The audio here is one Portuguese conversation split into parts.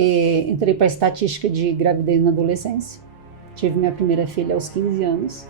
Entrei para estatística de gravidez na adolescência. Tive minha primeira filha aos 15 anos.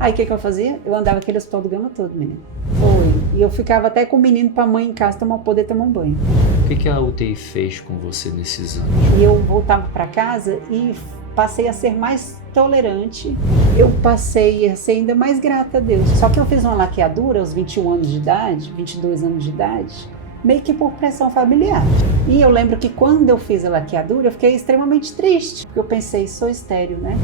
Aí o que eu fazia? Eu andava aquele hospital do Gama todo, menino. Foi. E eu ficava até com o menino para a mãe em casa poder tomar um banho. O que a UTI fez com você nesses anos? E eu voltava para casa e passei a ser mais tolerante. Eu passei a ser ainda mais grata a Deus. Só que eu fiz uma laqueadura aos 21 anos de idade, 22 anos de idade, meio que por pressão familiar. E eu lembro que quando eu fiz a laqueadura, eu fiquei extremamente triste, porque eu pensei, sou estéril, né?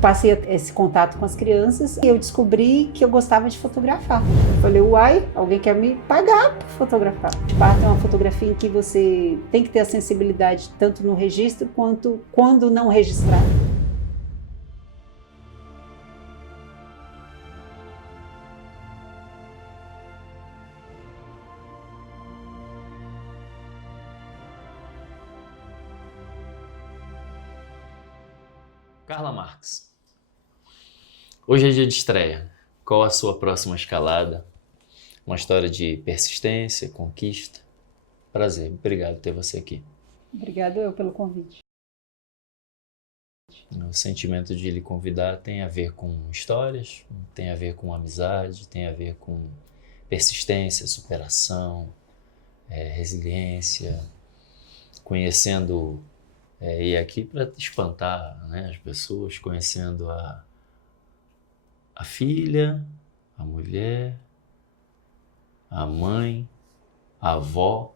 Passei esse contato com as crianças e eu descobri que eu gostava de fotografar. Falei, uai, alguém quer me pagar por fotografar. Parto é uma fotografia em que você tem que ter a sensibilidade tanto no registro quanto quando não registrar. Carla Marques, hoje é dia de estreia. Qual a sua próxima escalada? Uma história de persistência, conquista. Prazer, obrigado por ter você aqui. Obrigado eu pelo convite. O sentimento de lhe convidar tem a ver com histórias, tem a ver com amizade, tem a ver com persistência, superação, resiliência, conhecendo... E aqui para espantar, né, as pessoas, conhecendo a filha, a mulher, a mãe, a avó,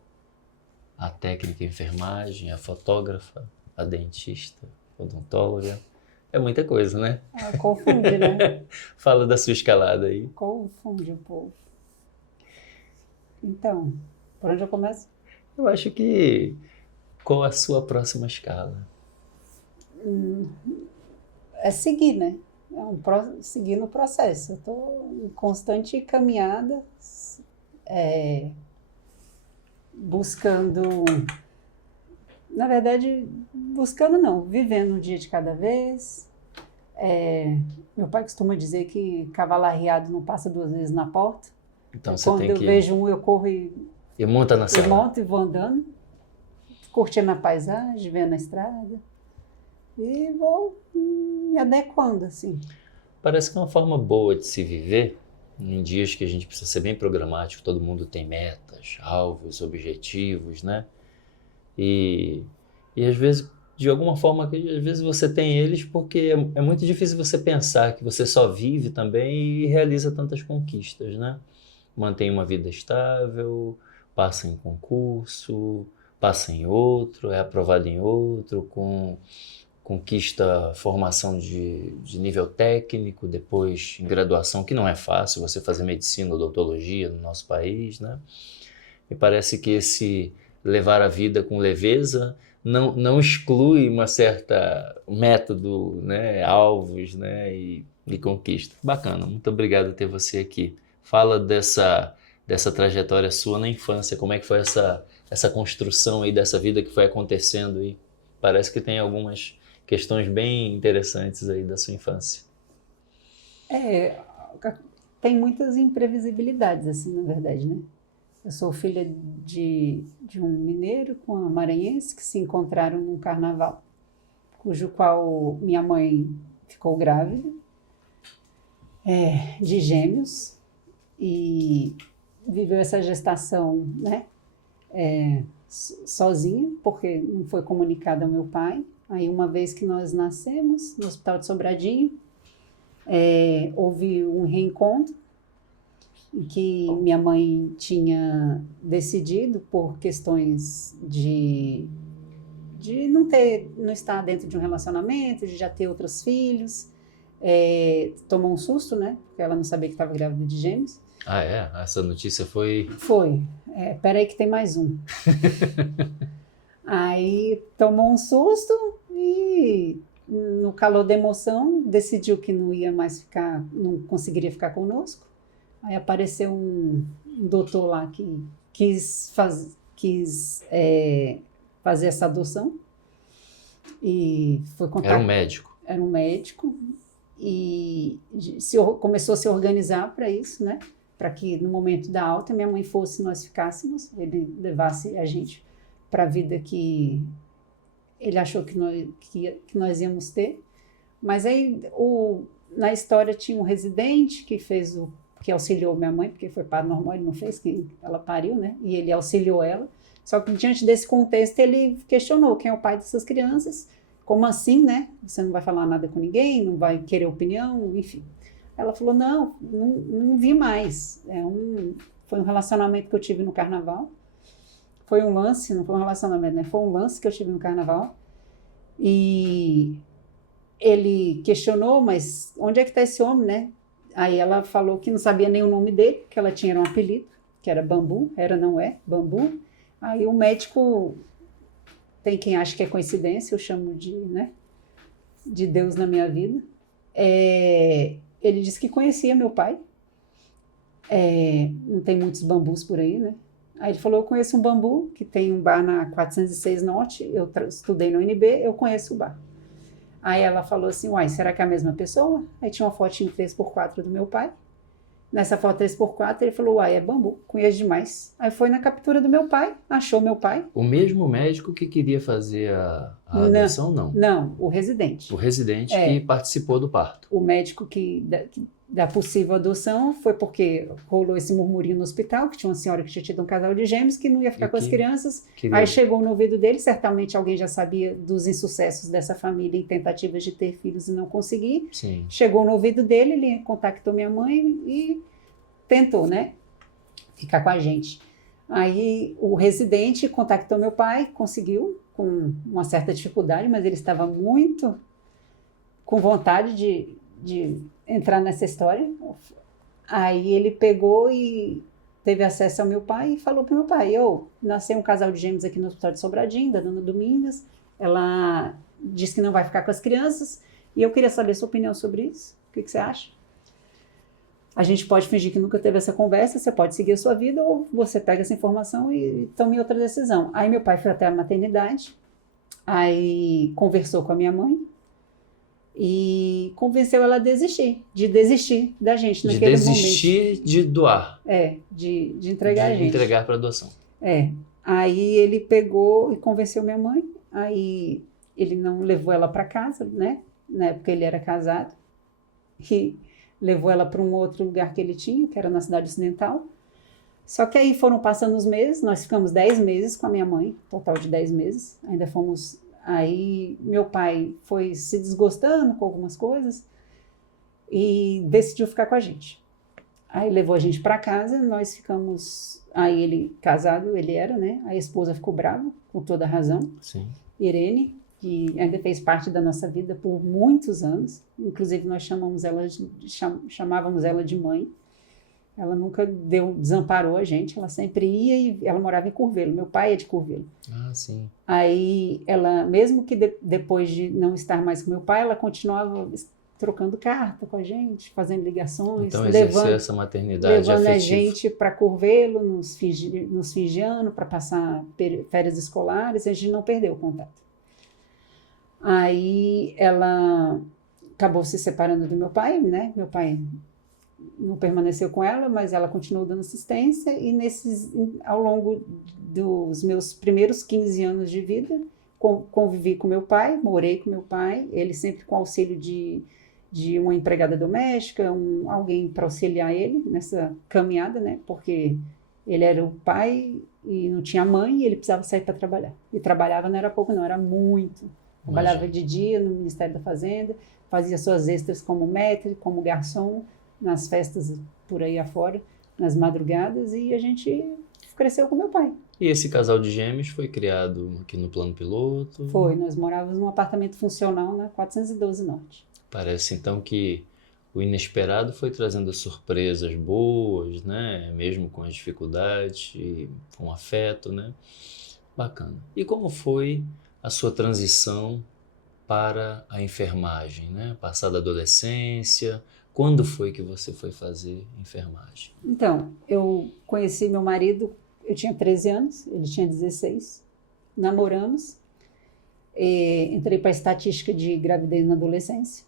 a técnica de enfermagem, a fotógrafa, a dentista, a odontóloga. É muita coisa, né? Confunde, né? Fala da sua escalada aí. Confunde o povo. Então, por onde eu começo? Eu acho que... Qual a sua próxima escala? É seguir, né? Seguir no processo. Eu estou em constante caminhada, buscando... Na verdade, buscando não, vivendo um dia de cada vez. Meu pai costuma dizer que cavalo arriado não passa 2 vezes na porta. Então você Quando tem eu que... vejo um, eu corro e monta na sala. eu monto e vou andando, curtindo a paisagem, vendo a estrada. E vou me adequando, assim. Parece que é uma forma boa de se viver em dias que a gente precisa ser bem programático, todo mundo tem metas, alvos, objetivos, né? E às vezes, de alguma forma, às vezes você tem eles porque é muito difícil você pensar que você só vive também e realiza tantas conquistas, né? Mantém uma vida estável, passa em concurso, passa em outro, é aprovado em outro, conquista formação de nível técnico, depois em graduação, que não é fácil você fazer medicina ou odontologia no nosso país, né? Me parece que esse levar a vida com leveza não exclui uma certa método, né? Alvos, né? E conquista. Bacana, muito obrigado por ter você aqui. Fala dessa trajetória sua na infância, como é que foi essa construção aí dessa vida que foi acontecendo aí? Parece que tem algumas questões bem interessantes aí da sua infância. Tem muitas imprevisibilidades, assim, na verdade, né? Eu sou filha de um mineiro com uma maranhense que se encontraram num carnaval, cujo qual minha mãe ficou grávida, de gêmeos, e viveu essa gestação, né? Sozinha, porque não foi comunicada ao meu pai. Aí, uma vez que nós nascemos, no Hospital de Sobradinho, houve um reencontro, em que minha mãe tinha decidido, por questões de não estar dentro de um relacionamento, de já ter outros filhos, tomou um susto, né? Porque ela não sabia que estava grávida de gêmeos. Ah, é? Essa notícia foi... Foi. Peraí que tem mais um. Aí tomou um susto e, no calor da emoção, decidiu que não ia mais ficar, não conseguiria ficar conosco. Aí apareceu um doutor lá que quis fazer essa adoção e foi Era um médico. Era um médico e começou a se organizar para isso, né? Para que no momento da alta minha mãe fosse, nós ficássemos, ele levasse a gente para a vida que ele achou que nós íamos ter. Mas aí, na história, tinha um residente que auxiliou minha mãe, porque foi parto normal, ele não fez, que ela pariu, né? E ele auxiliou ela. Só que, diante desse contexto, ele questionou quem é o pai dessas crianças. Como assim, né? Você não vai falar nada com ninguém, não vai querer opinião, enfim. Ela falou, não vi mais. Foi um relacionamento que eu tive no carnaval. Foi um lance, não foi um relacionamento, né? Foi um lance que eu tive no carnaval. E ele questionou, mas onde é que está esse homem, né? Aí ela falou que não sabia nem o nome dele, que ela tinha um apelido, que era Bambu, não é, Bambu. Aí o médico, tem quem acha que é coincidência, eu chamo de Deus na minha vida. Ele disse que conhecia meu pai. Não tem muitos bambus por aí, né? Aí ele falou, eu conheço um bambu, que tem um bar na 406 Norte, eu estudei no UNB, eu conheço o bar. Aí ela falou assim, uai, será que é a mesma pessoa? Aí tinha uma fotinho 3x4 do meu pai. Nessa foto 3x4 ele falou, uai, é Bambu, conheço demais. Aí foi na captura do meu pai, achou meu pai. O mesmo médico que queria fazer a adoção, não? Não, o residente. O residente que participou do parto. O médico da possível adoção foi porque rolou esse murmurinho no hospital, que tinha uma senhora que tinha tido um casal de gêmeos, que não ia ficar com as crianças. Aí chegou no ouvido dele, certamente alguém já sabia dos insucessos dessa família em tentativas de ter filhos e não conseguir. Sim. Chegou no ouvido dele, ele contactou minha mãe e tentou, né, ficar com a gente. Aí o residente contactou meu pai, conseguiu, com uma certa dificuldade, mas ele estava muito com vontade de entrar nessa história. Aí ele pegou e teve acesso ao meu pai e falou para o meu pai, nasceu um casal de gêmeos aqui no Hospital de Sobradinho, da dona Domingas, ela disse que não vai ficar com as crianças e eu queria saber sua opinião sobre isso. O que você acha? A gente pode fingir que nunca teve essa conversa, você pode seguir a sua vida ou você pega essa informação e tome outra decisão. Aí meu pai foi até a maternidade, aí conversou com a minha mãe e convenceu ela a desistir da gente naquele momento. De desistir de doar. De entregar a gente. De entregar para adoção. Aí ele pegou e convenceu minha mãe, aí ele não levou ela para casa, né? Na época ele era casado, e levou ela para um outro lugar que ele tinha, que era na cidade ocidental. Só que aí foram passando os meses, nós ficamos 10 meses com a minha mãe, total de 10 meses. Ainda fomos... Aí meu pai foi se desgostando com algumas coisas e decidiu ficar com a gente. Aí levou a gente para casa, nós ficamos... Aí ele, casado, ele era, né? A esposa ficou brava, com toda a razão. Sim. Irene, que ainda fez parte da nossa vida por muitos anos. Inclusive, nós chamávamos ela de mãe. Ela nunca desamparou a gente, ela sempre ia e ela morava em Curvelo. Meu pai é de Curvelo. Ah, sim. Aí, ela, mesmo que depois de não estar mais com meu pai, ela continuava trocando carta com a gente, fazendo ligações. Então, exercer essa maternidade afetiva. Levando a gente para Curvelo, nos fins de ano, para passar férias escolares, a gente não perdeu o contato. Aí ela acabou se separando do meu pai, né? Meu pai não permaneceu com ela, mas ela continuou dando assistência e ao longo dos meus primeiros 15 anos de vida, convivi com meu pai, morei com meu pai, ele sempre com auxílio de uma empregada doméstica, alguém para auxiliar ele nessa caminhada, né? Porque ele era o pai e não tinha mãe e ele precisava sair para trabalhar. E trabalhava não era pouco não, era muito. Trabalhava de dia no Ministério da Fazenda, fazia suas extras como maître, como garçom, nas festas por aí afora, nas madrugadas, e a gente cresceu com meu pai. E esse casal de gêmeos foi criado aqui no Plano Piloto? Foi, nós morávamos num apartamento funcional na 412 Norte. Parece então que o inesperado foi trazendo surpresas boas, né? Mesmo com as dificuldades, e com afeto, né? Bacana. E como foi a sua transição para a enfermagem, né? Passada a adolescência, quando foi que você foi fazer enfermagem? Então, eu conheci meu marido, eu tinha 13 anos, ele tinha 16, namoramos, entrei para a estatística de gravidez na adolescência,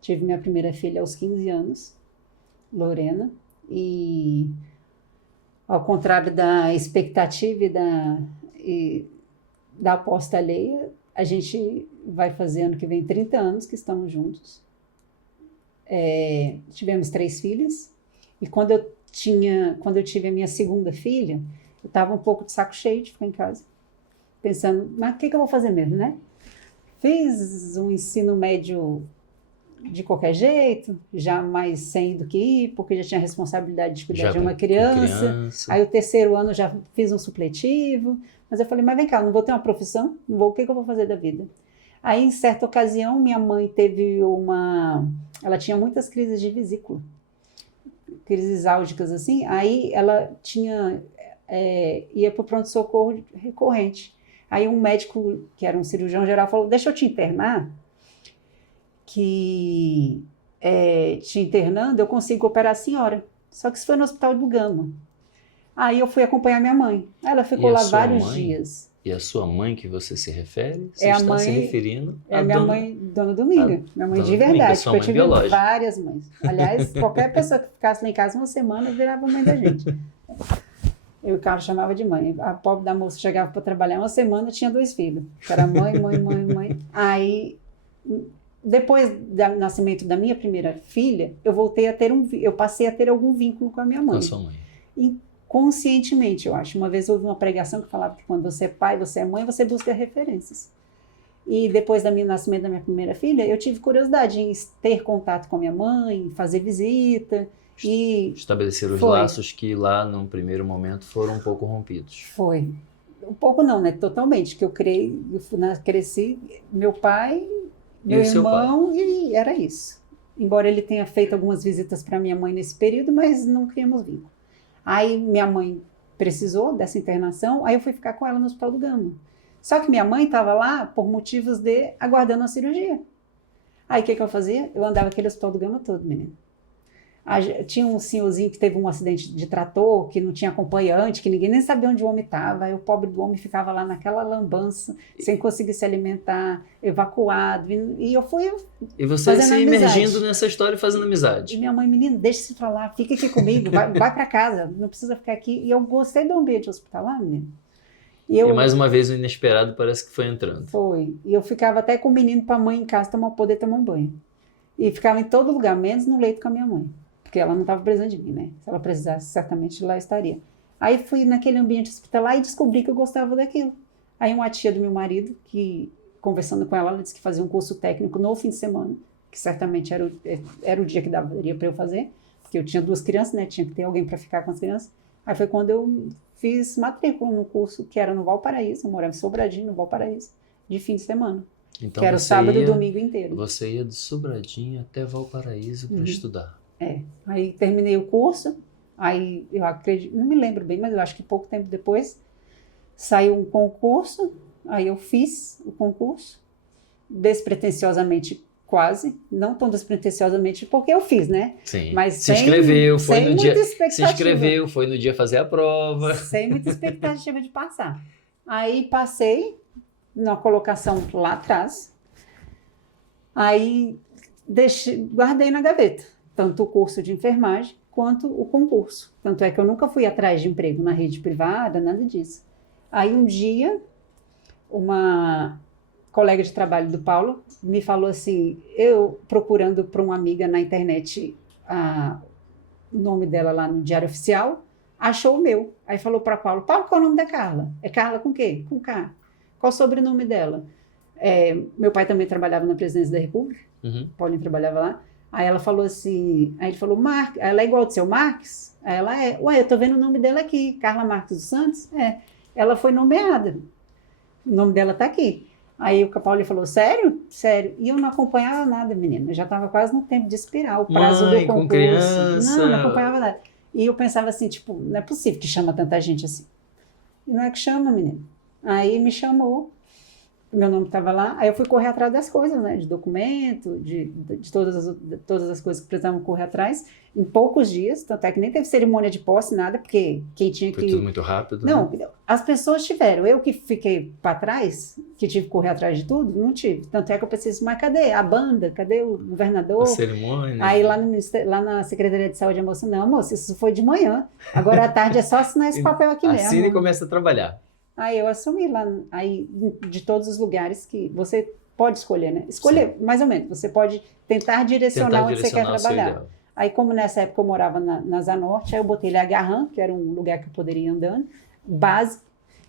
tive minha primeira filha aos 15 anos, Lorena, e ao contrário da expectativa e da aposta alheia, A gente vai fazer ano que vem 30 anos que estamos juntos. Tivemos 3 filhas. E quando eu tive a minha segunda filha, eu estava um pouco de saco cheio de ficar em casa. Pensando, mas o que eu vou fazer mesmo, né? Fiz um ensino médio de qualquer jeito, já mais sem do que ir, porque já tinha a responsabilidade de cuidar de uma criança. Aí o 3º ano já fiz um supletivo, mas eu falei, mas vem cá, eu não vou ter uma profissão? Não vou, o que eu vou fazer da vida? Aí, em certa ocasião, minha mãe ela tinha muitas crises de vesícula, crises álgicas assim, aí ela ia para o pronto-socorro recorrente. Aí um médico, que era um cirurgião geral, falou, deixa eu te internar, que te internando eu consigo operar a senhora. Só que isso foi no Hospital do Gama. Aí eu fui acompanhar minha mãe. Ela ficou lá vários dias. E a sua mãe que você se refere? Você está se referindo à minha mãe, Dona Dominga. Minha mãe de verdade, porque eu tive várias mães. Aliás, qualquer pessoa que ficasse lá em casa uma semana virava mãe da gente. Eu, o Carlos chamava de mãe. A pobre da moça chegava para trabalhar uma semana, tinha 2 filhos. Era mãe. Aí, depois do nascimento da minha primeira filha, eu passei a ter algum vínculo com a minha mãe. Com a sua mãe. Inconscientemente, eu acho. Uma vez houve uma pregação que falava que quando você é pai, você é mãe, você busca referências. E depois do nascimento da minha primeira filha, eu tive curiosidade em ter contato com a minha mãe, fazer visita. E estabelecer os laços que lá, num primeiro momento, foram um pouco rompidos. Foi. Um pouco não, né? Totalmente. Que eu cresci, meu pai, meu irmão, e era isso. Embora ele tenha feito algumas visitas para minha mãe nesse período, mas não criamos vínculo. Aí minha mãe precisou dessa internação, aí eu fui ficar com ela no Hospital do Gama. Só que minha mãe estava lá por motivos de aguardando a cirurgia. Aí o que eu fazia? Eu andava aquele Hospital do Gama todo, menino. Tinha um senhorzinho que teve um acidente de trator, que não tinha acompanhante, que ninguém nem sabia onde o homem estava. Aí o pobre do homem ficava lá naquela lambança, sem conseguir se alimentar, evacuado. E eu fui E você se imergindo nessa história e fazendo amizade. E minha mãe, menino, deixa-se pra lá, fica aqui comigo, vai para casa, não precisa ficar aqui. E eu gostei do ambiente hospitalar, menino. E mais uma vez o inesperado parece que foi entrando. Foi. E eu ficava até com o menino para a mãe em casa poder tomar um banho. E ficava em todo lugar, menos no leito com a minha mãe. Porque ela não estava precisando de mim, né? Se ela precisasse, certamente lá estaria. Aí fui naquele ambiente hospitalar e descobri que eu gostava daquilo. Aí uma tia do meu marido, que conversando com ela, ela disse que fazia um curso técnico no fim de semana, que certamente era o dia que daria para eu fazer, porque eu tinha 2 crianças, né? Tinha que ter alguém para ficar com as crianças. Aí foi quando eu fiz matrícula no curso, que era no Valparaíso, eu morava em Sobradinho, no Valparaíso, de fim de semana. Então, que era o sábado e domingo inteiro. Você ia de Sobradinho até Valparaíso para estudar. Aí terminei o curso, aí eu acredito, não me lembro bem, mas eu acho que pouco tempo depois saiu um concurso, aí eu fiz o concurso, despretensiosamente quase, não tão despretensiosamente porque eu fiz, né? Sim. Mas se inscreveu, foi no dia fazer a prova. Sem muita expectativa de passar. Aí passei na colocação lá atrás, aí guardei na gaveta. Tanto o curso de enfermagem quanto o concurso. Tanto é que eu nunca fui atrás de emprego na rede privada, nada disso. Aí um dia, uma colega de trabalho do Paulo me falou assim, eu procurando para uma amiga na internet o nome dela lá no Diário Oficial, achou o meu. Aí falou para Paulo, qual é o nome da Carla? É Carla com quê? Com K. Qual o sobrenome dela? Meu pai também trabalhava na Presidência da República, Paulinho trabalhava lá. Aí ela falou assim, aí ele falou, ela é igual ao do seu Marques? Aí ela é, ué, eu tô vendo o nome dela aqui, Carla Marques dos Santos? Ela foi nomeada, o nome dela tá aqui. Aí o Paulo falou, sério? Sério. E eu não acompanhava nada, menina, eu já estava quase no tempo de expirar o prazo do concurso. Com criança. Não acompanhava nada. E eu pensava assim, tipo, não é possível que chama tanta gente assim. E não é que chama, menina. Aí me chamou. Meu nome estava lá, aí eu fui correr atrás das coisas, né, de documento, de todas as coisas que precisavam correr atrás, em poucos dias, tanto é que nem teve cerimônia de posse, nada, porque quem tinha que... Foi tudo muito rápido, Não, né? As pessoas tiveram, eu que fiquei para trás, que tive que correr atrás de tudo, não tive, tanto é que eu pensei assim, mas cadê a banda, cadê o governador? A cerimônia. Aí lá na Secretaria de Saúde, a moça, não, moça, isso foi de manhã, agora à tarde é só assinar esse papel aqui mesmo. Assina e começa a trabalhar. Aí eu assumi lá, aí de todos os lugares que você pode escolher, né? Escolher, mais ou menos. Você pode tentar direcionar onde você quer trabalhar. Aí, como nessa época eu morava na Zanorte, aí eu botei Garran, que era um lugar que eu poderia ir andando, Base,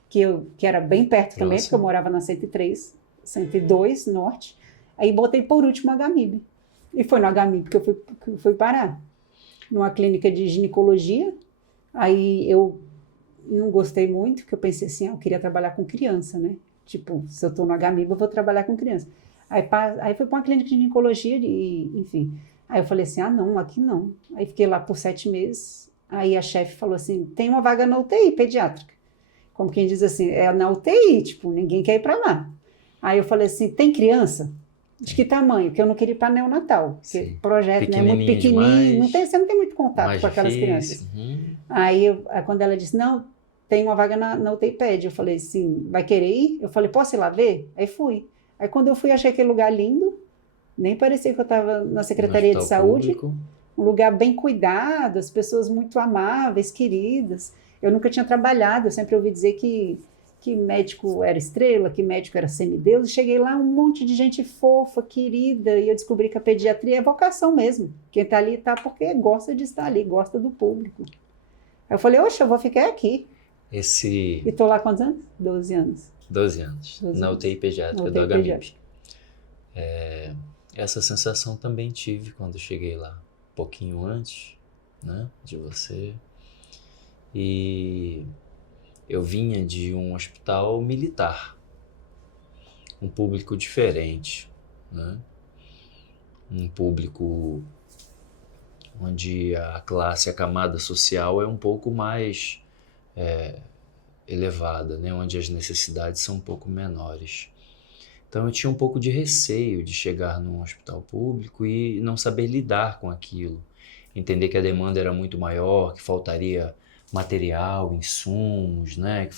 que era bem perto também, porque eu morava na 103, 102 Norte. Aí botei por último HMIB. E foi no HMIB que eu fui parar. Numa clínica de ginecologia. Aí eu não gostei muito, porque eu pensei assim, eu queria trabalhar com criança, né? Tipo, se eu tô no HMIB, eu vou trabalhar com criança. Aí fui para uma clínica de ginecologia, enfim. Aí eu falei assim, não, aqui não. Aí fiquei lá por 7 meses. Aí a chefe falou assim, tem uma vaga na UTI pediátrica. Como quem diz assim, é na UTI, tipo, ninguém quer ir para lá. Aí eu falei assim, tem criança? De que tamanho? Porque eu não queria ir para neonatal. Porque projeto, né, é muito pequenininho, você não tem muito contato com aquelas crianças. Aí quando ela disse, não, tem uma vaga na UTI PED. Eu falei assim, vai querer ir? Eu falei, posso ir lá ver? Aí fui. Aí quando eu fui, achei aquele lugar lindo. Nem parecia que eu estava na Secretaria de Saúde. Público. Um lugar bem cuidado, as pessoas muito amáveis, queridas. Eu nunca tinha trabalhado, eu sempre ouvi dizer que médico era estrela, que médico era semideus. E cheguei lá, um monte de gente fofa, querida, e eu descobri que a pediatria é vocação mesmo. Quem está ali está porque gosta de estar ali, gosta do público. Aí eu falei, oxe, eu vou ficar aqui. E estou lá há quantos anos? 12 anos. 12 anos, na UTI pediátrica do HMIB. Essa sensação também tive quando cheguei lá, um pouquinho antes, né, de você. E eu vinha de um hospital militar, um público diferente, né? Um público onde a classe, a camada social é um pouco mais elevada, né? Onde as necessidades são um pouco menores. Então eu tinha um pouco de receio de chegar num hospital público e não saber lidar com aquilo, entender que a demanda era muito maior, que faltaria material, insumos, né?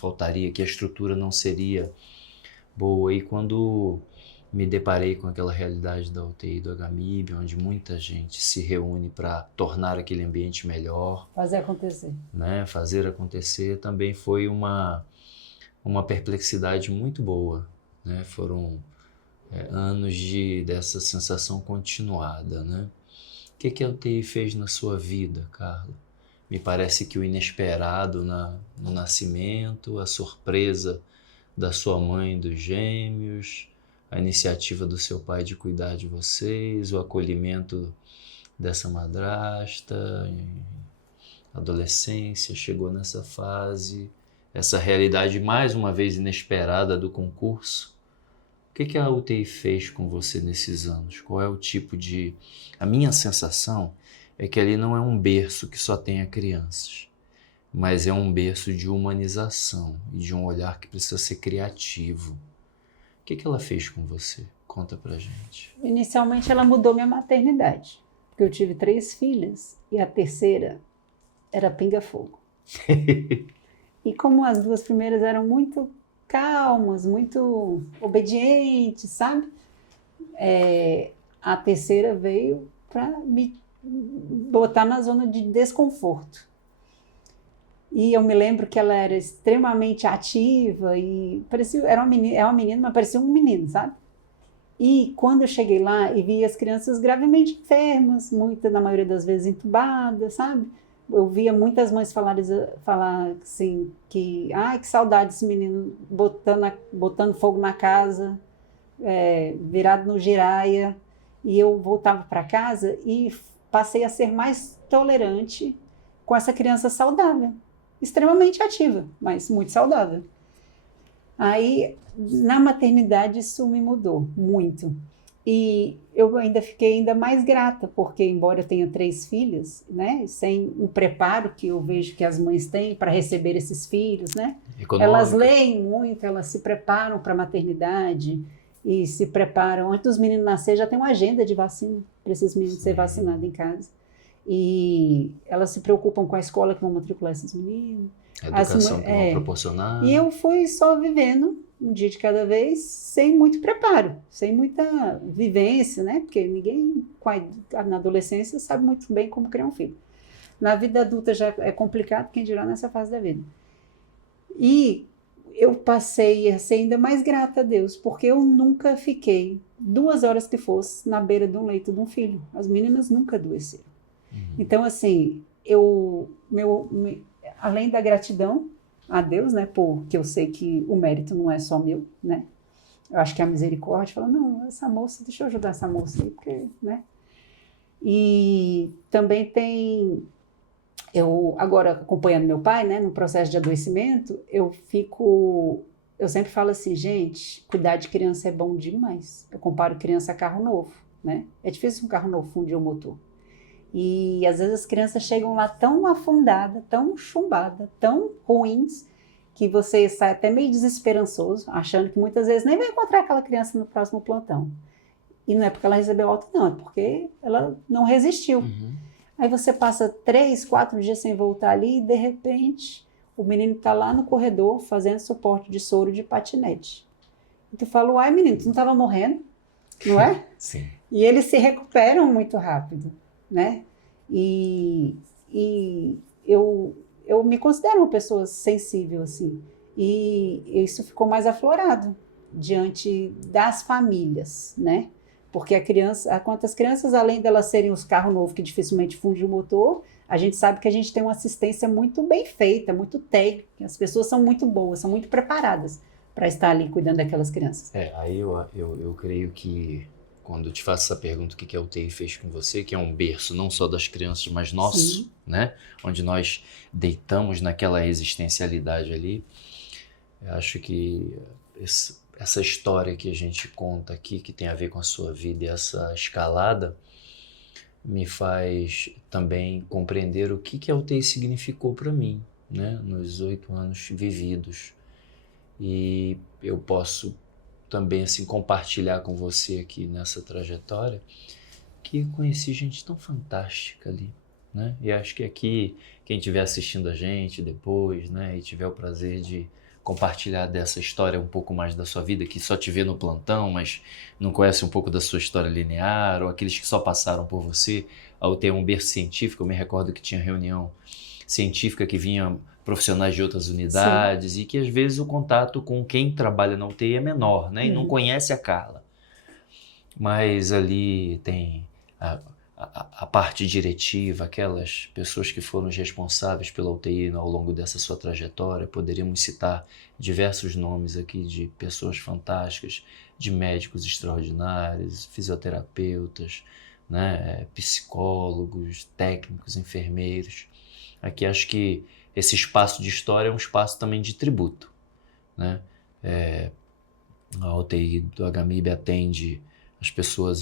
Que a estrutura não seria boa. E quando me deparei com aquela realidade da UTI do HMIB, onde muita gente se reúne para tornar aquele ambiente melhor. Fazer acontecer. Né? Fazer acontecer também foi uma perplexidade muito boa. Né? Foram anos dessa sensação continuada. Né? O que a UTI fez na sua vida, Carla? Me parece que o inesperado no nascimento, a surpresa da sua mãe dos gêmeos, a iniciativa do seu pai de cuidar de vocês, o acolhimento dessa madrasta, adolescência, chegou nessa fase, essa realidade mais uma vez inesperada do concurso. O que a UTI fez com você nesses anos? Qual é o tipo de... A minha sensação é que ali não é um berço que só tenha crianças, mas é um berço de humanização e de um olhar que precisa ser criativo. O que ela fez com você? Conta pra gente. Inicialmente ela mudou minha maternidade, porque eu tive 3 filhas e a terceira era pinga-fogo. E como as 2 primeiras eram muito calmas, muito obedientes, sabe? A terceira veio para me botar na zona de desconforto. E eu me lembro que ela era extremamente ativa e é uma menina, mas parecia um menino, sabe? E quando eu cheguei lá e vi as crianças gravemente enfermas, na maioria das vezes entubadas, sabe? Eu via muitas mães falar assim, que saudade desse menino botando fogo na casa, virado no giraia. E eu voltava para casa e passei a ser mais tolerante com essa criança saudável, extremamente ativa, mas muito saudável. Aí, na maternidade, isso me mudou muito. E eu ainda fiquei mais grata, porque embora eu tenha 3 filhas, né, sem o preparo que eu vejo que as mães têm para receber esses filhos, né? Elas leem muito, elas se preparam para a maternidade e se preparam. Antes dos meninos nascerem, já tem uma agenda de vacina para esses meninos serem vacinados em casa. E elas se preocupam com a escola que vão matricular esses meninos. A educação que vão proporcionar. E eu fui só vivendo um dia de cada vez, sem muito preparo, sem muita vivência, né? Porque ninguém, na adolescência, sabe muito bem como criar um filho. Na vida adulta já é complicado, quem dirá nessa fase da vida. E eu passei a ser ainda mais grata a Deus, porque eu nunca fiquei 2 horas que fosse na beira de um leito de um filho. As meninas nunca adoeceram. Então, assim, além da gratidão a Deus, né, porque eu sei que o mérito não é só meu, né? Eu acho que a misericórdia fala, não, essa moça, deixa eu ajudar essa moça aí, porque, né? E também tem, eu agora acompanhando meu pai, né, no processo de adoecimento, eu sempre falo assim, gente, cuidar de criança é bom demais. Eu comparo criança a carro novo, né? É difícil um carro novo fundir o motor. E às vezes as crianças chegam lá tão afundadas, tão chumbadas, tão ruins, que você sai até meio desesperançoso, achando que muitas vezes nem vai encontrar aquela criança no próximo plantão. E não é porque ela recebeu alta, não, é porque ela não resistiu. Aí você passa 3, 4 dias sem voltar ali e de repente o menino está lá no corredor fazendo suporte de soro de patinete. E tu fala, uai menino, tu não estava morrendo, não é? Sim. E eles se recuperam muito rápido, né? E eu me considero uma pessoa sensível, assim. E isso ficou mais aflorado diante das famílias, né? Porque quantas crianças, além delas serem os carros novos que dificilmente fundem o motor, a gente sabe que a gente tem uma assistência muito bem feita, muito técnica. As pessoas são muito boas, são muito preparadas para estar ali cuidando daquelas crianças. Aí eu creio que quando eu te faço essa pergunta, o que a UTI fez com você, que é um berço não só das crianças, mas nosso, Sim. né? Onde nós deitamos naquela existencialidade ali. Eu acho que essa história que a gente conta aqui, que tem a ver com a sua vida e essa escalada, me faz também compreender o que a UTI significou para mim, né? Nos 8 anos vividos. E eu posso também assim compartilhar com você aqui nessa trajetória que conheci gente tão fantástica ali, né? E acho que aqui quem estiver assistindo a gente depois, né, e tiver o prazer de compartilhar dessa história um pouco mais da sua vida, que só te vê no plantão, mas não conhece um pouco da sua história linear, ou aqueles que só passaram por você, ao ter um berço científico, eu me recordo que tinha reunião científica que vinha profissionais de outras unidades. Sim. E que às vezes o contato com quem trabalha na UTI é menor, né? E não conhece a Carla. Mas ali tem a parte diretiva, aquelas pessoas que foram os responsáveis pela UTI ao longo dessa sua trajetória. Poderíamos citar diversos nomes aqui de pessoas fantásticas, de médicos extraordinários, fisioterapeutas, né? Psicólogos, técnicos, enfermeiros. Aqui acho que esse espaço de história é um espaço também de tributo, né? A UTI do HMIB atende as pessoas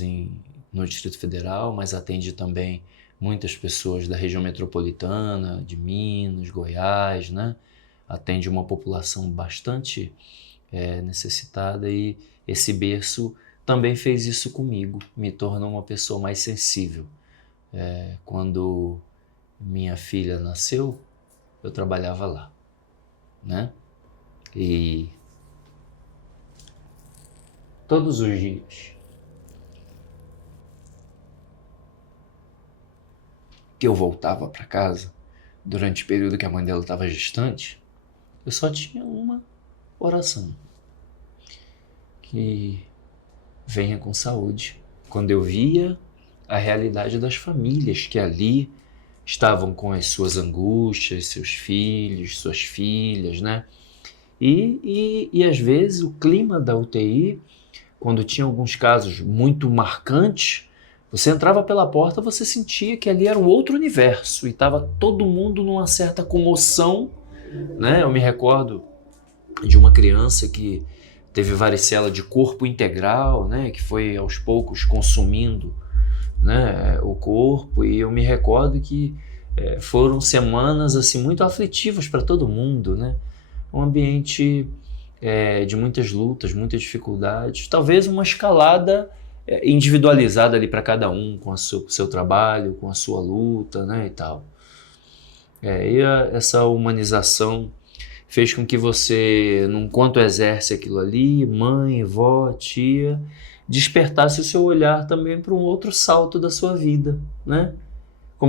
no Distrito Federal, mas atende também muitas pessoas da região metropolitana, de Minas, Goiás, né? Atende uma população bastante necessitada, e esse berço também fez isso comigo, me tornou uma pessoa mais sensível. Quando minha filha nasceu, eu trabalhava lá, né? E todos os dias que eu voltava para casa, durante o período que a mãe dela estava gestante, eu só tinha uma oração: que venha com saúde. Quando eu via a realidade das famílias que ali estavam com as suas angústias, seus filhos, suas filhas, né? E às vezes o clima da UTI, quando tinha alguns casos muito marcantes, você entrava pela porta, você sentia que ali era um outro universo e estava todo mundo numa certa comoção, né? Eu me recordo de uma criança que teve varicela de corpo integral, né? Que foi aos poucos consumindo, né, o corpo, e eu me recordo que foram semanas assim muito aflitivas para todo mundo, né? Um ambiente de muitas lutas, muitas dificuldades, talvez uma escalada individualizada ali para cada um, com o seu trabalho, com a sua luta, né, e tal. Essa humanização fez com que você, enquanto exerce aquilo ali, mãe, vó, tia, despertasse o seu olhar também para um outro salto da sua vida, né?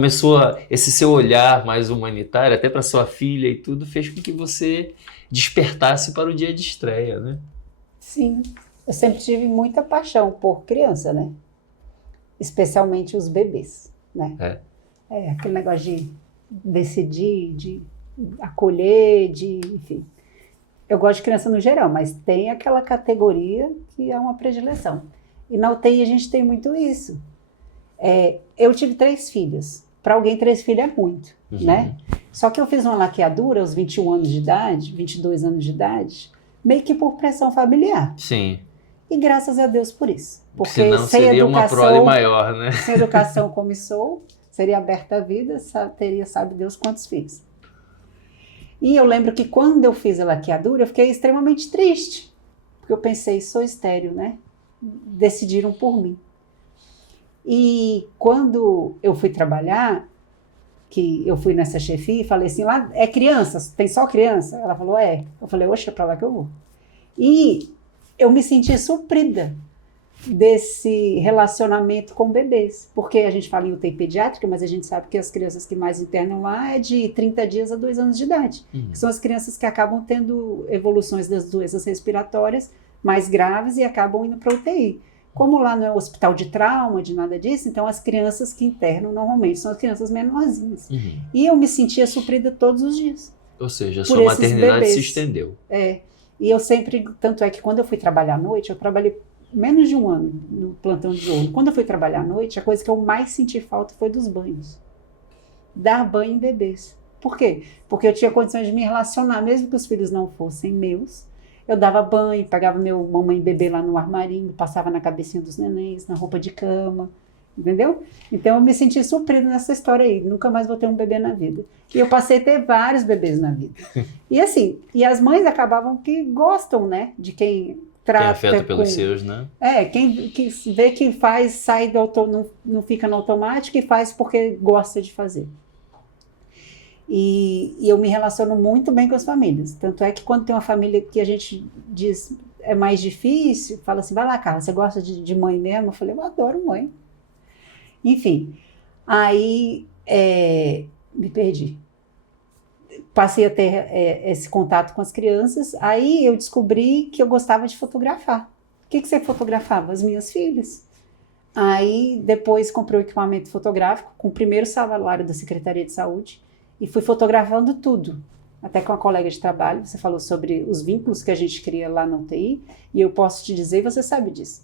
esse seu olhar mais humanitário, até para sua filha e tudo, fez com que você despertasse para o dia de estreia, né? Sim, eu sempre tive muita paixão por criança, né? Especialmente os bebês, né? Aquele negócio de decidir, de acolher, enfim. Eu gosto de criança no geral, mas tem aquela categoria que é uma predileção. E na UTI a gente tem muito isso. Eu tive 3 filhas. Para alguém, 3 filhos é muito, né? Só que eu fiz uma laqueadura aos 21 anos de idade, 22 anos de idade, meio que por pressão familiar. Sim. E graças a Deus por isso. Porque senão sem seria educação, uma prole maior, né? Sem educação como sou, seria aberta a vida, teria sabe Deus quantos filhos. E eu lembro que quando eu fiz a laqueadura, eu fiquei extremamente triste. Porque eu pensei, sou estéril, né? Decidiram por mim. E quando eu fui trabalhar, que eu fui nessa chefia e falei assim, lá é criança? Tem só criança? Ela falou, é. Eu falei, oxe, é pra lá que eu vou. E eu me senti suprida desse relacionamento com bebês. Porque a gente fala em UTI pediátrica, mas a gente sabe que as crianças que mais internam lá é de 30 dias a 2 anos de idade. Que são as crianças que acabam tendo evoluções das doenças respiratórias mais graves e acabam indo para UTI. Como lá não é um hospital de trauma, de nada disso, então as crianças que internam normalmente são as crianças menorzinhas. E eu me sentia suprida todos os dias. Ou seja, a sua maternidade se estendeu. E eu sempre, tanto é que quando eu fui trabalhar à noite, eu trabalhei menos de 1 ano no plantão de ouro. Quando eu fui trabalhar à noite, a coisa que eu mais senti falta foi dos banhos. Dar banho em bebês. Por quê? Porque eu tinha condições de me relacionar, mesmo que os filhos não fossem meus. Eu dava banho, pegava meu mamãe e bebê lá no armarinho, passava na cabecinha dos nenéns, na roupa de cama, entendeu? Então eu me senti surpresa nessa história aí, nunca mais vou ter um bebê na vida. E eu passei a ter vários bebês na vida. E assim, e as mães acabavam que gostam, né, de quem trata afeta pelos seus, né? Quem vê que faz, sai do não fica no automático e faz porque gosta de fazer. E eu me relaciono muito bem com as famílias. Tanto é que quando tem uma família que a gente diz é mais difícil, fala assim, vai lá, Carla, você gosta de mãe mesmo? Eu falei, eu adoro mãe. Enfim, aí me perdi. Passei a ter esse contato com as crianças, aí eu descobri que eu gostava de fotografar. O que você fotografava? As minhas filhas. Aí depois comprei o equipamento fotográfico com o primeiro salário da Secretaria de Saúde, e fui fotografando tudo, até com uma colega de trabalho. Você falou sobre os vínculos que a gente cria lá na UTI, e eu posso te dizer, você sabe disso.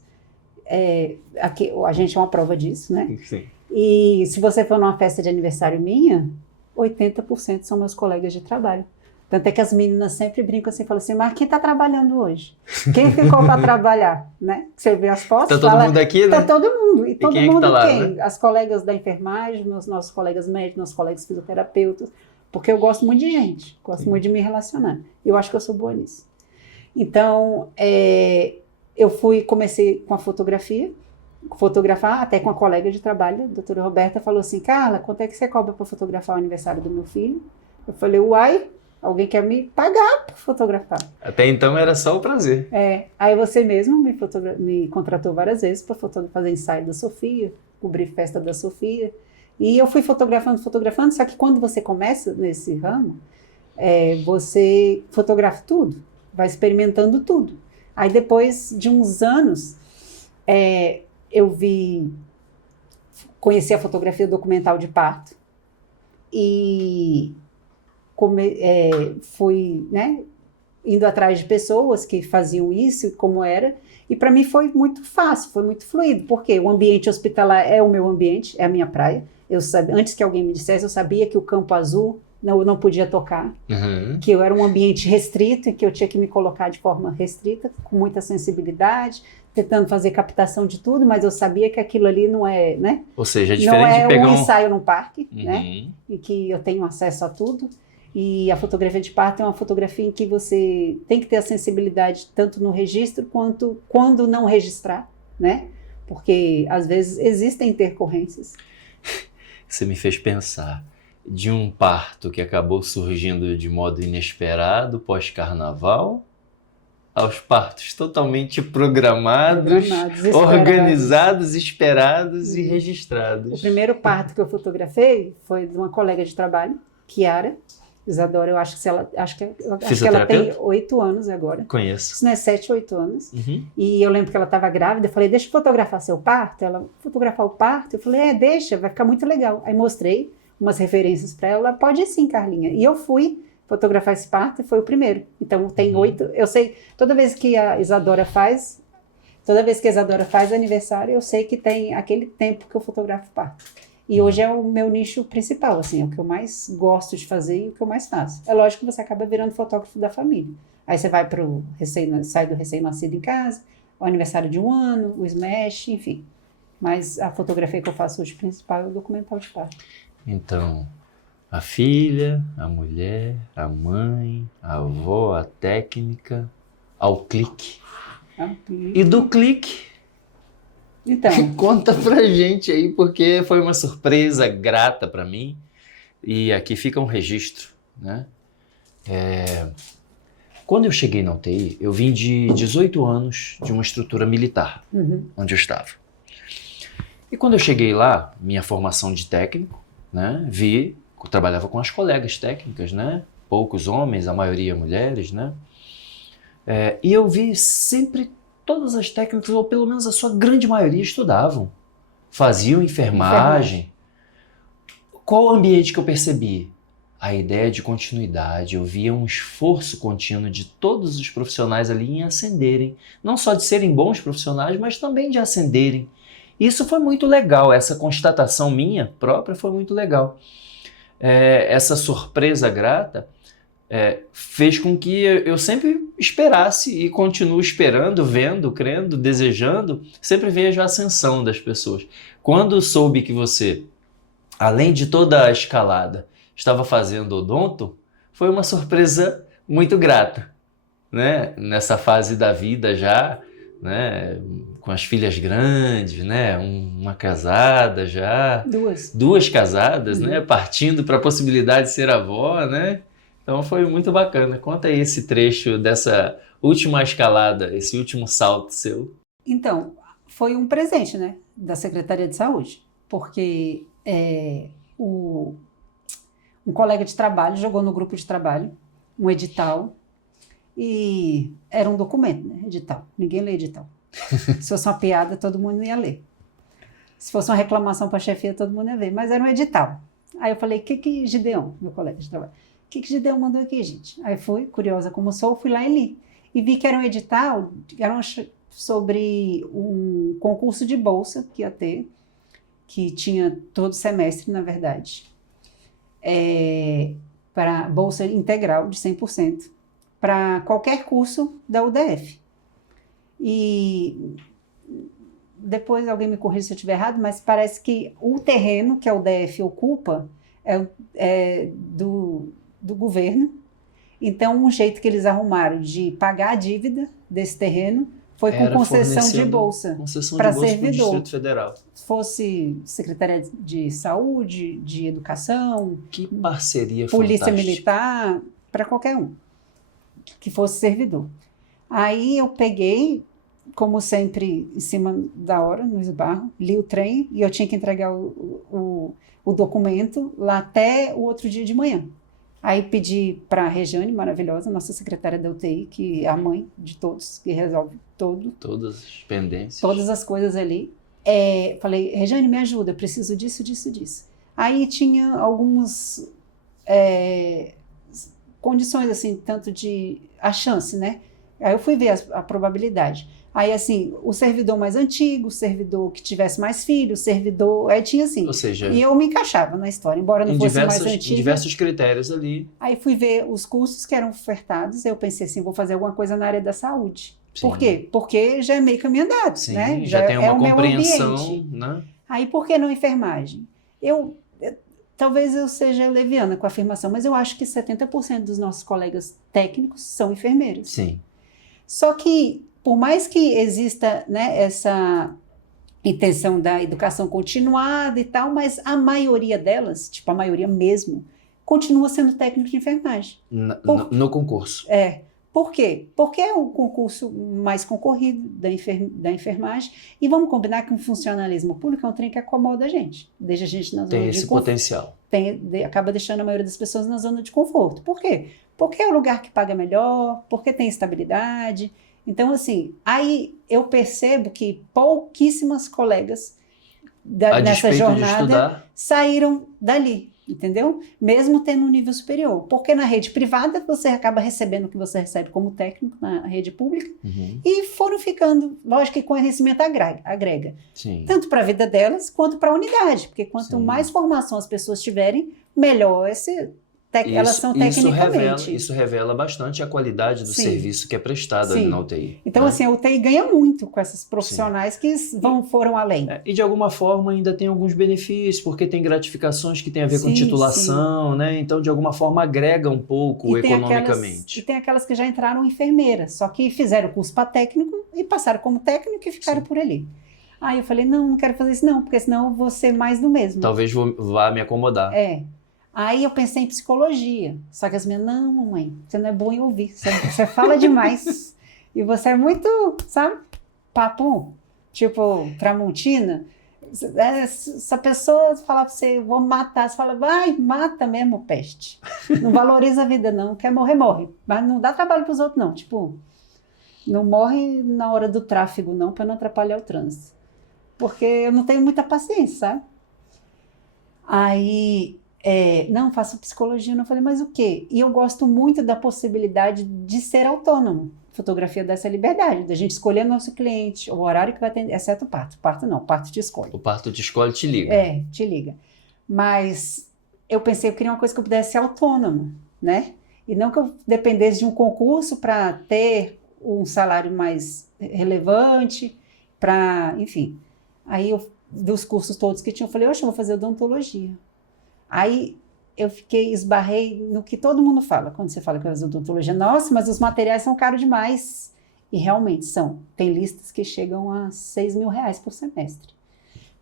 Aqui, a gente é uma prova disso, né? Sim. E se você for numa festa de aniversário minha, 80% são meus colegas de trabalho. Tanto é que as meninas sempre brincam assim, falam assim, mas quem está trabalhando hoje? Quem ficou para trabalhar? Né? Você vê as fotos, tá todo mundo aqui, né? Tá todo mundo. E todo quem mundo é que tá lá, quem? né? As colegas da enfermagem, nossos colegas médicos, nossos colegas fisioterapeutas, porque eu gosto muito de gente, gosto muito de me relacionar. Eu acho que eu sou boa nisso. Então, eu comecei com a fotografar, até com a colega de trabalho, a doutora Roberta, falou assim, Carla, quanto é que você cobra para fotografar o aniversário do meu filho? Eu falei, uai, alguém quer me pagar para fotografar. Até então era só o prazer. Aí você mesmo me contratou várias vezes para fazer ensaio da Sofia, cobrir festa da Sofia. E eu fui fotografando, só que quando você começa nesse ramo, você fotografa tudo, vai experimentando tudo. Aí depois de uns anos, eu conheci a fotografia documental de parto e fui, né, indo atrás de pessoas que faziam isso, como era, e para mim foi muito fácil, foi muito fluido, porque o ambiente hospitalar é o meu ambiente, é a minha praia. Antes que alguém me dissesse, eu sabia que o campo azul eu não podia tocar, que eu era um ambiente restrito e que eu tinha que me colocar de forma restrita, com muita sensibilidade, tentando fazer captação de tudo, mas eu sabia que aquilo ali não é, né? Ou seja, é diferente de pegar um ensaio num parque, né? Em que eu tenho acesso a tudo. E a fotografia de parto é uma fotografia em que você tem que ter a sensibilidade tanto no registro quanto quando não registrar, né? Porque às vezes existem intercorrências. Você me fez pensar de um parto que acabou surgindo de modo inesperado pós-carnaval aos partos totalmente programados, Programados, organizados, esperados e registrados. O primeiro parto que eu fotografei foi de uma colega de trabalho, Kiara Isadora. Eu acho que ela tem 8 anos agora. Conheço. Isso não é 7, 8 anos. Uhum. E eu lembro que ela estava grávida. Eu falei, deixa eu fotografar seu parto. Ela, fotografar o parto? Eu falei, deixa, vai ficar muito legal. Aí mostrei umas referências para ela. Pode ir sim, Carlinha. E eu fui fotografar esse parto e foi o primeiro. Então tem 8. Eu sei, toda vez que a Isadora faz aniversário, eu sei que tem aquele tempo que eu fotografo o parto. E hoje é o meu nicho principal, assim, é o que eu mais gosto de fazer e o que eu mais faço. É lógico que você acaba virando fotógrafo da família. Aí você vai sai do recém-nascido em casa, o aniversário de 1 ano, o smash, enfim. Mas a fotografia que eu faço hoje principal é o documental de parto. Então, a filha, a mulher, a mãe, a avó, a técnica, ao clique. E do clique, então, conta pra gente aí, porque foi uma surpresa grata para mim. E aqui fica um registro, né? Quando eu cheguei na UTI, eu vim de 18 anos de uma estrutura militar, onde eu estava. E quando eu cheguei lá, minha formação de técnico, né? Eu trabalhava com as colegas técnicas, né? Poucos homens, a maioria mulheres, né? E eu vi sempre todas as técnicas, ou pelo menos a sua grande maioria, estudavam. Faziam enfermagem. Qual o ambiente que eu percebi? A ideia de continuidade. Eu via um esforço contínuo de todos os profissionais ali em ascenderem. Não só de serem bons profissionais, mas também de ascenderem. Isso foi muito legal. Essa constatação minha própria foi muito legal. Essa surpresa grata fez com que eu sempre esperasse e continuo esperando, vendo, crendo, desejando, sempre vejo a ascensão das pessoas. Quando soube que você, além de toda a escalada, estava fazendo odonto, foi uma surpresa muito grata, né? Nessa fase da vida já, né? Com as filhas grandes, né? Uma casada já. Duas casadas, né? Partindo para a possibilidade de ser avó, né? Então foi muito bacana. Conta aí esse trecho dessa última escalada, esse último salto seu. Então, foi um presente, né, da Secretaria de Saúde, porque um colega de trabalho jogou no grupo de trabalho um edital e era um documento, né, edital. Ninguém lê edital. Se fosse uma piada, todo mundo ia ler. Se fosse uma reclamação para a chefia, todo mundo ia ver, mas era um edital. Aí eu falei, o que Gideon, meu colega de trabalho, o que Gideon mandou aqui, gente? Aí fui, curiosa como sou, fui lá e li. E vi que era um edital, sobre um concurso de bolsa que ia ter, que tinha todo semestre, na verdade, para bolsa integral de 100%, para qualquer curso da UDF. E depois alguém me corrija se eu estiver errado, mas parece que o terreno que a UDF ocupa é do governo. Então, um jeito que eles arrumaram de pagar a dívida desse terreno foi com concessão de bolsa para servidor. Distrito Federal. Se fosse Secretaria de Saúde, de Educação, que parceria Polícia fantástica. Militar, para qualquer um que fosse servidor. Aí eu peguei, como sempre, em cima da hora, no esbarro, li o trem e eu tinha que entregar o documento lá até o outro dia de manhã. Aí pedi para a Rejane, maravilhosa, nossa secretária da UTI, que é a mãe de todos, que resolve todas as pendências. Todas as coisas ali. Falei, Rejane, me ajuda, eu preciso disso, disso, disso. Aí tinha algumas condições, assim, tanto de a chance, né? Aí eu fui ver a probabilidade. Aí, assim, o servidor mais antigo, o servidor que tivesse mais filhos, o servidor... Aí tinha assim... Ou seja... E eu me encaixava na história, embora não fosse mais antigo. Em diversos critérios ali. Aí fui ver os cursos que eram ofertados, eu pensei assim, vou fazer alguma coisa na área da saúde. Sim. Por quê? Porque já é meio caminho andado, sim, né? Já tem uma o compreensão, meu ambiente. Né? Aí, por que não enfermagem? Talvez eu seja leviana com a afirmação, mas eu acho que 70% dos nossos colegas técnicos são enfermeiros. Sim. Só que, por mais que exista, né, essa intenção da educação continuada e tal, mas a maioria delas, tipo a maioria mesmo, continua sendo técnico de enfermagem. No concurso. Por quê? Porque é o concurso mais concorrido da enfermagem, e vamos combinar que um funcionalismo público é um trem que acomoda a gente, deixa a gente na zona Tem de esse conforto. potencial. Acaba deixando a maioria das pessoas na zona de conforto. Por quê? Porque é o lugar que paga melhor, porque tem estabilidade. Então, assim, aí eu percebo que pouquíssimas colegas nessa jornada saíram dali, entendeu? Mesmo tendo um nível superior. Porque na rede privada você acaba recebendo o que você recebe como técnico na rede pública, e foram ficando, lógico que conhecimento agrega. Sim. Tanto para a vida delas quanto para a unidade, porque quanto mais formação as pessoas tiverem, melhor elas são tecnicamente. Isso revela bastante a qualidade do serviço que é prestado ali na UTI. Então, assim, a UTI ganha muito com esses profissionais que foram além. E de alguma forma ainda tem alguns benefícios, porque tem gratificações que tem a ver com titulação, né? Então, de alguma forma, agrega um pouco economicamente. E tem aquelas que já entraram enfermeiras, só que fizeram o curso para técnico e passaram como técnico e ficaram por ali. Aí eu falei, não quero fazer isso não, porque senão eu vou ser mais do mesmo. Talvez vá me acomodar. Aí eu pensei em psicologia, só que as minhas, não, mamãe, você não é boa em ouvir, você fala demais, e você é muito, sabe, papo, tipo, Tramontina. Se a pessoa falar pra você, vou matar, você fala, vai, mata mesmo, peste. Não valoriza a vida não, quer morrer, morre, mas não dá trabalho pros outros não, tipo, não morre na hora do tráfego não, para não atrapalhar o trânsito, porque eu não tenho muita paciência, sabe? Aí... não, faço psicologia. Eu falei, mas o quê? E eu gosto muito da possibilidade de ser autônomo. Fotografia dá essa liberdade, da gente escolher nosso cliente, o horário que vai atender, exceto o parto. Parto não, parto te escolhe. O parto te escolhe, te liga. Te liga. Mas eu pensei, eu queria uma coisa que eu pudesse ser autônomo, né? E não que eu dependesse de um concurso para ter um salário mais relevante, enfim. Aí, dos cursos todos que tinha, eu falei, oxe, eu vou fazer odontologia. Aí eu esbarrei no que todo mundo fala quando você fala que vai fazer odontologia. Nossa, mas os materiais são caros demais. E realmente são. Tem listas que chegam a R$6.000 por semestre.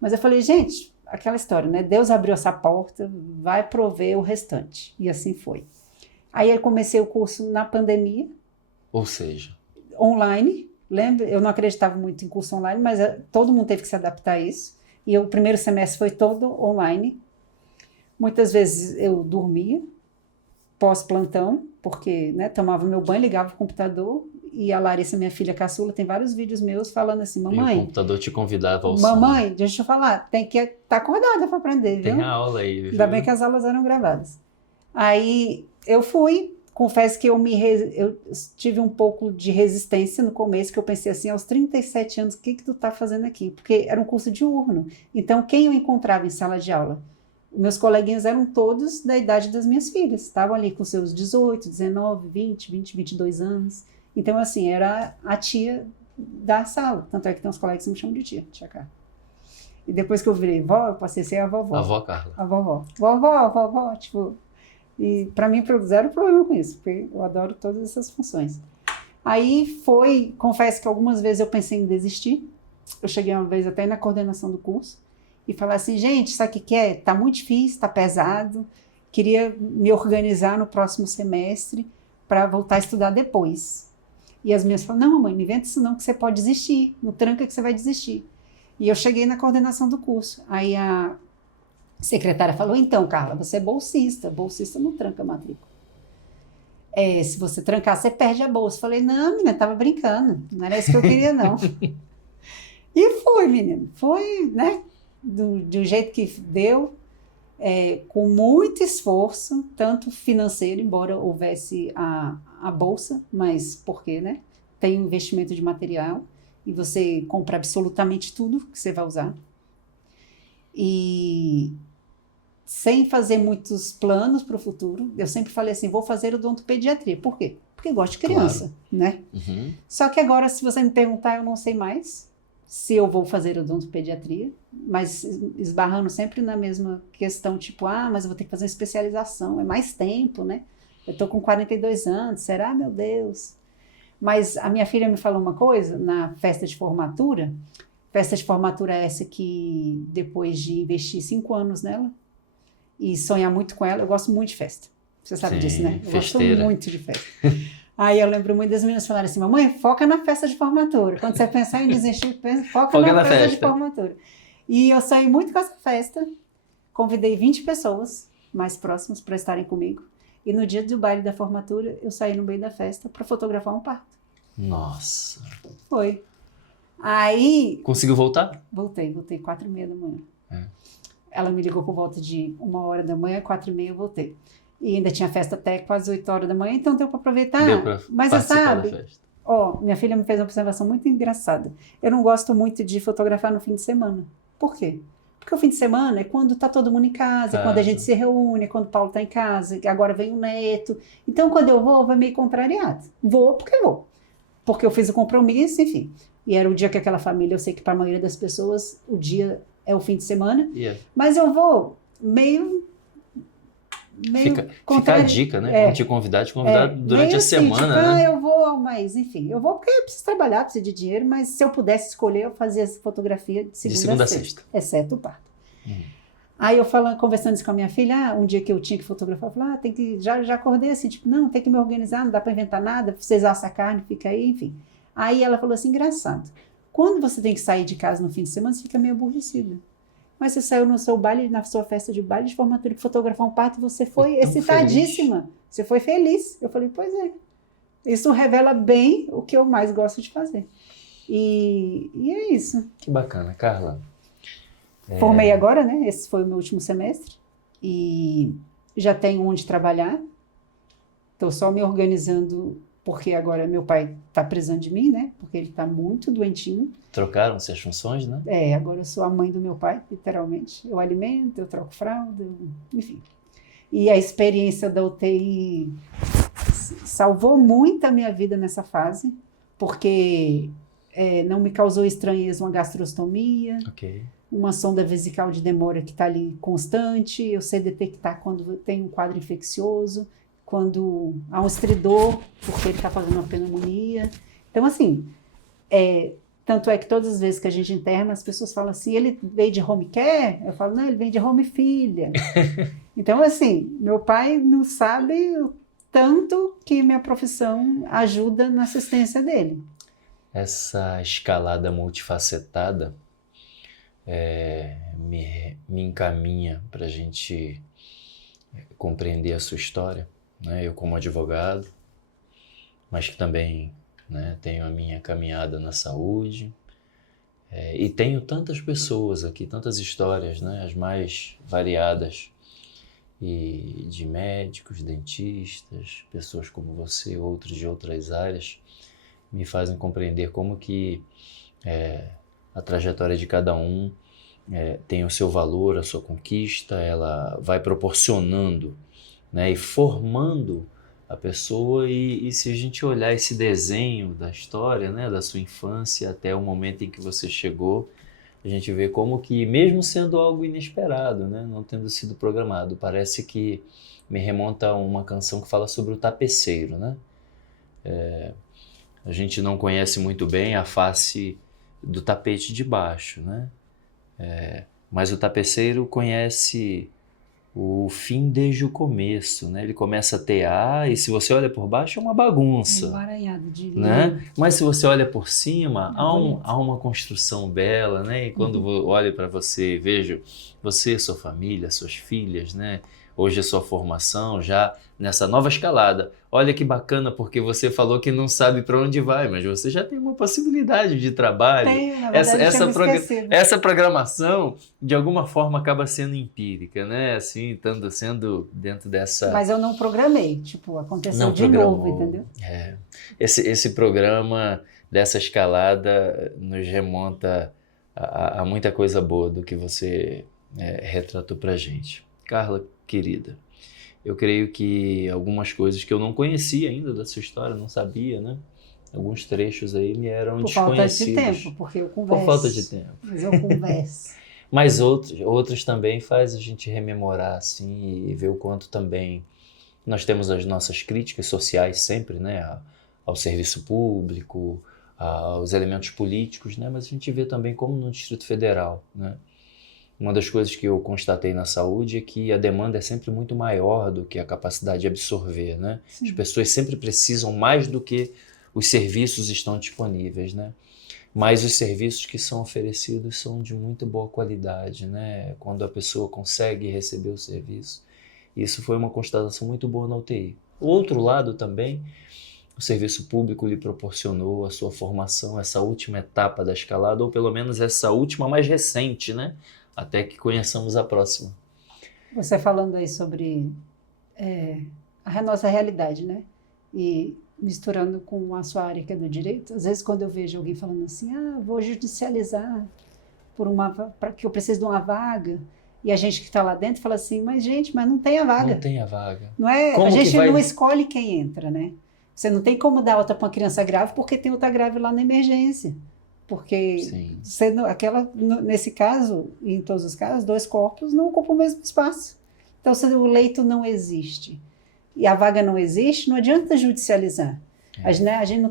Mas eu falei, gente, aquela história, né? Deus abriu essa porta, vai prover o restante. E assim foi. Aí eu comecei o curso na pandemia. Ou seja... online. Lembra? Eu não acreditava muito em curso online, mas todo mundo teve que se adaptar a isso. E o primeiro semestre foi todo online. Muitas vezes eu dormia, pós-plantão, porque tomava meu banho, ligava o computador, e a Larissa, minha filha caçula, tem vários vídeos meus falando assim, mamãe... E o computador te convidava ao sono. Mamãe, deixa eu falar, tem que estar acordada para aprender, viu? Tem a aula aí, viu? Ainda bem que as aulas eram gravadas. Aí eu fui, confesso que eu tive um pouco de resistência no começo, que eu pensei assim, aos 37 anos, o que tu tá fazendo aqui? Porque era um curso diurno, então quem eu encontrava em sala de aula? Meus coleguinhas eram todos da idade das minhas filhas, estavam ali com seus 18, 19, 20, 22 anos. Então, assim, era a tia da sala. Tanto é que tem uns colegas que me chamam de tia Carla. E depois que eu virei vó, eu passei a ser a vovó. A avó Carla. A vovó. Vovó, tipo... E pra mim, zero problema com isso, porque eu adoro todas essas funções. Aí confesso que algumas vezes eu pensei em desistir. Eu cheguei uma vez até na coordenação do curso, e falar assim, gente, sabe o que é? Tá muito difícil, tá pesado, queria me organizar no próximo semestre para voltar a estudar depois. E as minhas falaram, não, mamãe, não inventa isso não, que você pode desistir, no tranca que você vai desistir. E eu cheguei na coordenação do curso, aí a secretária falou, então, Carla, você é bolsista não tranca a matrícula. Se você trancar, você perde a bolsa. Eu falei, não, menina, tava brincando, não era isso que eu queria, não. E foi, menina, foi, né? Do jeito que deu, com muito esforço, tanto financeiro, embora houvesse a bolsa, mas por quê, né? Tem investimento de material e você compra absolutamente tudo que você vai usar. E sem fazer muitos planos para o futuro, eu sempre falei assim, vou fazer odontopediatria. Por quê? Porque eu gosto de criança, né? Uhum. Só que agora, se você me perguntar, eu não sei mais se eu vou fazer odontopediatria, mas esbarrando sempre na mesma questão, tipo, mas eu vou ter que fazer uma especialização, é mais tempo, né? Eu tô com 42 anos, será? Meu Deus. Mas a minha filha me falou uma coisa na festa de formatura essa que depois de investir 5 anos nela e sonhar muito com ela, eu gosto muito de festa. Você sabe disso, né? Eu gosto muito de festa. Aí eu lembro muito das meninas falarem assim, mamãe, foca na festa de formatura. Quando você pensar em desistir, foca na festa de formatura. E eu saí muito com essa festa, convidei 20 pessoas mais próximas para estarem comigo. E no dia do baile da formatura, eu saí no meio da festa para fotografar um parto. Nossa. Foi. Aí... Conseguiu voltar? Voltei 4h30 da manhã. É. Ela me ligou por volta de 1h da manhã, 4h30 eu voltei. E ainda tinha festa até quase 8h da manhã, então deu para aproveitar. Deu pra mas você sabe, da festa. Minha filha me fez uma observação muito engraçada. Eu não gosto muito de fotografar no fim de semana. Por quê? Porque o fim de semana é quando tá todo mundo em casa, é quando a gente se reúne, é quando o Paulo tá em casa, agora vem o neto. Então, quando eu vou, vai meio contrariado. Vou porque vou. Porque eu fiz o compromisso, enfim. E era o dia que aquela família, eu sei que para a maioria das pessoas, o dia é o fim de semana. Mas eu vou meio fica a dica, né? Quando te convidar durante a semana, tipo, né? Eu vou, mas enfim, eu vou porque eu preciso trabalhar, preciso de dinheiro, mas se eu pudesse escolher, eu fazia essa fotografia de segunda a sexta. Exceto o parto. Aí eu conversando isso com a minha filha, um dia que eu tinha que fotografar, eu falei, tem que, já acordei assim, tipo, não, tem que me organizar, não dá para inventar nada, vocês assam a carne, fica aí, enfim. Aí ela falou assim, engraçado, quando você tem que sair de casa no fim de semana, você fica meio aborrecida. Mas você saiu no seu baile, na sua festa de baile de formatura, que fotografar um parto, você foi excitadíssima. Feliz. Você foi feliz. Eu falei, pois é. Isso revela bem o que eu mais gosto de fazer. E é isso. Que bacana, Carla. Formei agora, né? Esse foi o meu último semestre. E já tenho onde trabalhar. Estou só me organizando, porque agora meu pai está precisando de mim, né? Porque ele está muito doentinho. Trocaram-se as funções, né? Agora eu sou a mãe do meu pai, literalmente. Eu alimento, eu troco fralda, enfim. E a experiência da UTI salvou muito a minha vida nessa fase, porque não me causou estranheza uma gastrostomia, uma sonda vesical de demora que está ali constante, eu sei detectar quando tem um quadro infeccioso, quando há um estridor, porque ele está fazendo uma pneumonia. Então, assim, tanto é que todas as vezes que a gente interna, as pessoas falam assim, ele veio de home care? Eu falo, não, ele vem de home filha. Então, assim, meu pai não sabe o tanto que minha profissão ajuda na assistência dele. Essa escalada multifacetada me encaminha para a gente compreender a sua história, né? Eu como advogado, mas que também... né? Tenho a minha caminhada na saúde e tenho tantas pessoas aqui, tantas histórias, né? As mais variadas, e de médicos, dentistas, pessoas como você, outros de outras áreas, me fazem compreender como que a trajetória de cada um tem o seu valor, a sua conquista, ela vai proporcionando, né? E formando a pessoa, e se a gente olhar esse desenho da história, né, da sua infância até o momento em que você chegou, a gente vê como que, mesmo sendo algo inesperado, né, não tendo sido programado, parece que me remonta a uma canção que fala sobre o tapeceiro, né? A gente não conhece muito bem a face do tapete de baixo, né? Mas o tapeceiro conhece o fim desde o começo, né? Ele começa a tear e se você olha por baixo é uma bagunça, emaranhado, diria. Né? Mas se você olha por cima há uma construção bela, né? E quando olho para você, vejo você, sua família, suas filhas, né? Hoje a sua formação já nessa nova escalada. Olha que bacana, porque você falou que não sabe para onde vai, mas você já tem uma possibilidade de trabalho. Na verdade, essa programação, de alguma forma, acaba sendo empírica, né? Assim, sendo dentro dessa... Mas eu não programei, tipo, aconteceu de novo, entendeu? Esse programa dessa escalada nos remonta a muita coisa boa do que você retratou pra gente. Carla, querida, eu creio que algumas coisas que eu não conhecia ainda da sua história, não sabia, né? Alguns trechos aí me eram desconhecidos. Por falta de tempo, porque eu converso. Por falta de tempo. Mas eu converso. Mas outros também faz a gente rememorar, assim, e ver o quanto também nós temos as nossas críticas sociais sempre, né? Ao serviço público, aos elementos políticos, né? Mas a gente vê também como no Distrito Federal, né? Uma das coisas que eu constatei na saúde é que a demanda é sempre muito maior do que a capacidade de absorver, né? Sim. As pessoas sempre precisam mais do que os serviços estão disponíveis, né? Mas os serviços que são oferecidos são de muito boa qualidade, né? Quando a pessoa consegue receber o serviço. Isso foi uma constatação muito boa na UTI. O outro lado também, o serviço público lhe proporcionou a sua formação, essa última etapa da escalada, ou pelo menos essa última mais recente, né? Até que conheçamos a próxima. Você falando aí sobre a nossa realidade, né? E misturando com a sua área que é do direito, às vezes quando eu vejo alguém falando assim, vou judicializar para que eu preciso de uma vaga, e a gente que está lá dentro fala assim, mas não tem a vaga. Não tem a vaga. Não é, Como a gente vai... não escolhe quem entra, né? Você não tem como dar alta para uma criança grave porque tem outra grave lá na emergência. Porque você não, nesse caso, e em todos os casos, 2 corpos não ocupam o mesmo espaço. Então, se o leito não existe e a vaga não existe, não adianta judicializar. A gente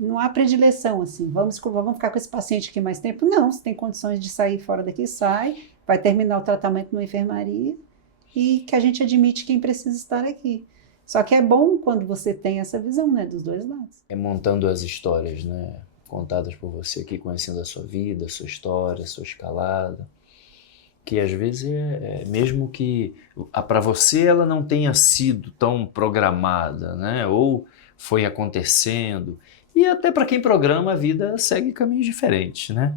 não há predileção, assim, vamos ficar com esse paciente aqui mais tempo. Não, se tem condições de sair fora daqui, sai, vai terminar o tratamento numa enfermaria e que a gente admite quem precisa estar aqui. Só que é bom quando você tem essa visão, né, dos 2 lados. Montando as histórias, né, contadas por você aqui, conhecendo a sua vida, a sua história, a sua escalada, que às vezes mesmo que para você ela não tenha sido tão programada, né, ou foi acontecendo, e até para quem programa a vida segue caminhos diferentes, né.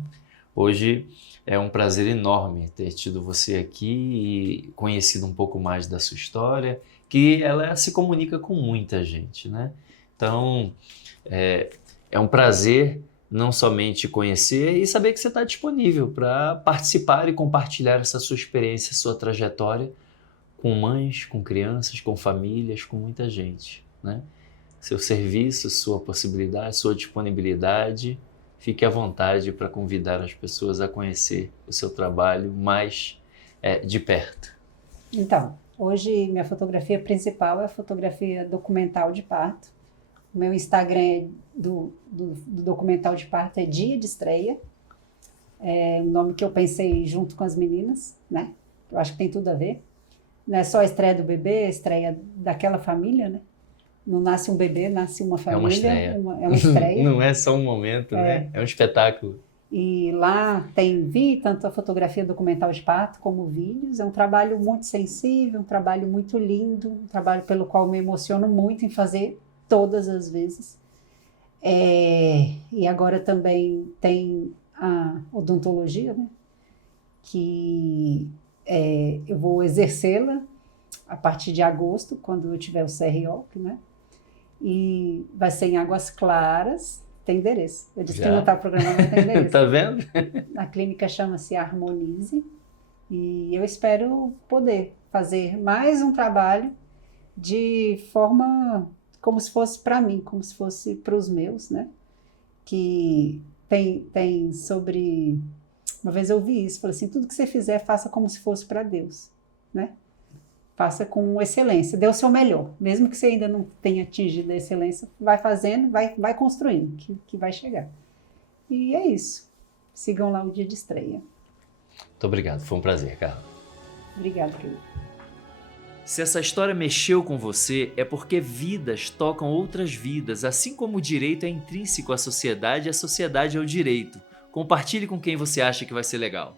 Hoje é um prazer enorme ter tido você aqui e conhecido um pouco mais da sua história, que ela se comunica com muita gente, né? Então, é um prazer não somente conhecer e saber que você está disponível para participar e compartilhar essa sua experiência, sua trajetória com mães, com crianças, com famílias, com muita gente, né? Seu serviço, sua possibilidade, sua disponibilidade, fique à vontade para convidar as pessoas a conhecer o seu trabalho mais de perto. Então, hoje minha fotografia principal é a fotografia documental de parto. O meu Instagram do documental de parto é Dia de Estreia. É um nome que eu pensei junto com as meninas, né? Eu acho que tem tudo a ver. Não é só a estreia do bebê, a estreia daquela família, né? Não nasce um bebê, nasce uma família. É uma estreia. É uma estreia. Não é só um momento, né? É um espetáculo. E lá vi tanto a fotografia documental de parto como vídeos. É um trabalho muito sensível, um trabalho muito lindo, um trabalho pelo qual me emociono muito em fazer todas as vezes. E agora também tem a odontologia, né? Que eu vou exercê-la a partir de agosto, quando eu tiver o CRO, né? E vai ser em Águas Claras. Tem endereço. Eu disse que não está programado, mas tem endereço. Tá vendo? A clínica chama-se Harmonize e eu espero poder fazer mais um trabalho de forma como se fosse para mim, como se fosse para os meus, né? Que tem sobre... Uma vez eu ouvi isso, falei assim, tudo que você fizer, faça como se fosse para Deus, né? Faça com excelência, dê o seu melhor. Mesmo que você ainda não tenha atingido a excelência, vai fazendo, vai construindo, que vai chegar. E é isso. Sigam lá o Dia de Estreia. Muito obrigado, foi um prazer, Carla. Obrigada, querido. Se essa história mexeu com você, é porque vidas tocam outras vidas, assim como o direito é intrínseco à sociedade, a sociedade é o direito. Compartilhe com quem você acha que vai ser legal.